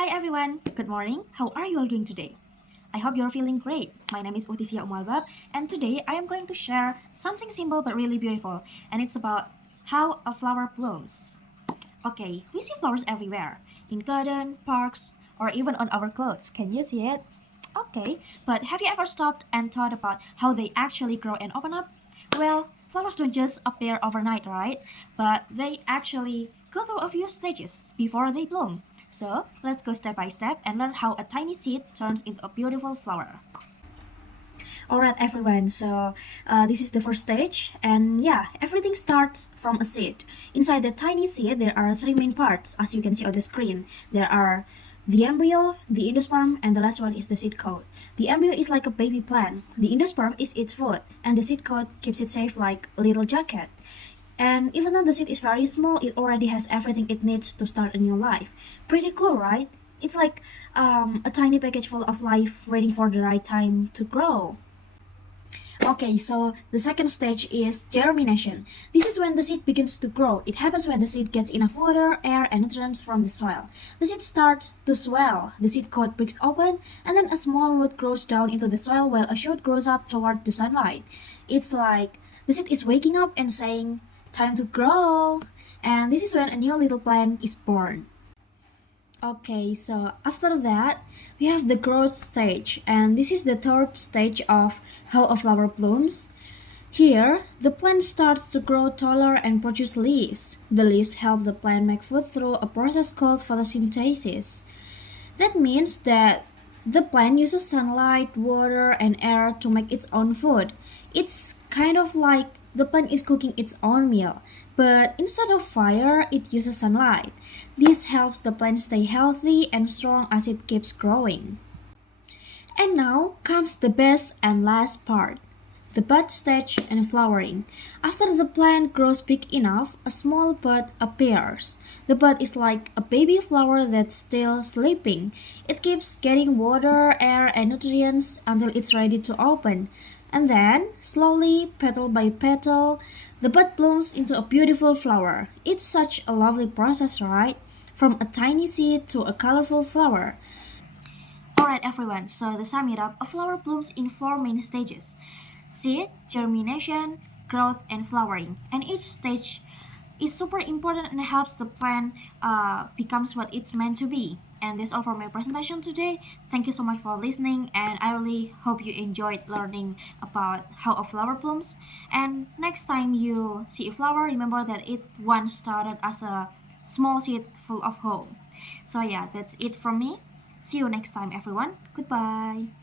Hi everyone, good morning. How are you all doing today? I hope you're feeling great. My name is Ukhtisia Albab, and today I am going to share something simple but really beautiful, and it's about how a flower blooms. Okay, we see flowers everywhere, in garden, parks, or even on our clothes. Can you see it? Okay, but have you ever stopped and thought about how they actually grow and open up? Well, flowers don't just appear overnight, right? But they actually go through a few stages before they bloom. So, let's go step by step and learn how a tiny seed turns into a beautiful flower. Alright, everyone, so this is the first stage, and yeah, everything starts from a seed. Inside the tiny seed, there are three main parts, as you can see on the screen. There are the embryo, the endosperm, and the last one is the seed coat. The embryo is like a baby plant, the endosperm is its food, and the seed coat keeps it safe like a little jacket. And even though the seed is very small, it already has everything it needs to start a new life. Pretty cool, right? It's like a tiny package full of life waiting for the right time to grow. Okay, so the second stage is germination. This is when the seed begins to grow. It happens when the seed gets enough water, air, and nutrients from the soil. The seed starts to swell, the seed coat breaks open, and then a small root grows down into the soil while a shoot grows up toward the sunlight. It's like the seed is waking up and saying, "Time to grow!" And this is when a new little plant is born. Okay, so after that, we have the growth stage, and this is the third stage of how a flower blooms. Here, the plant starts to grow taller and produce leaves. The leaves help the plant make food through a process called photosynthesis. That means that the plant uses sunlight, water, and air to make its own food. It's kind of like the plant is cooking its own meal, but instead of fire, it uses sunlight. This helps the plant stay healthy and strong as it keeps growing. And now comes the best and last part, the bud stage and flowering. After the plant grows big enough, a small bud appears. The bud is like a baby flower that's still sleeping. It keeps getting water, air, and nutrients until it's ready to open. And then, slowly, petal by petal, the bud blooms into a beautiful flower. It's such a lovely process, right? From a tiny seed to a colorful flower. Alright everyone, so to sum it up, a flower blooms in four main stages: seed, germination, growth, and flowering. And each stage is super important and helps the plant becomes what it's meant to be. And that's all for my presentation today. Thank you so much for listening, and I really hope you enjoyed learning about how a flower blooms. And next time you see a flower, remember that it once started as a small seed full of hope. So yeah, that's it from me. See you next time everyone. Goodbye.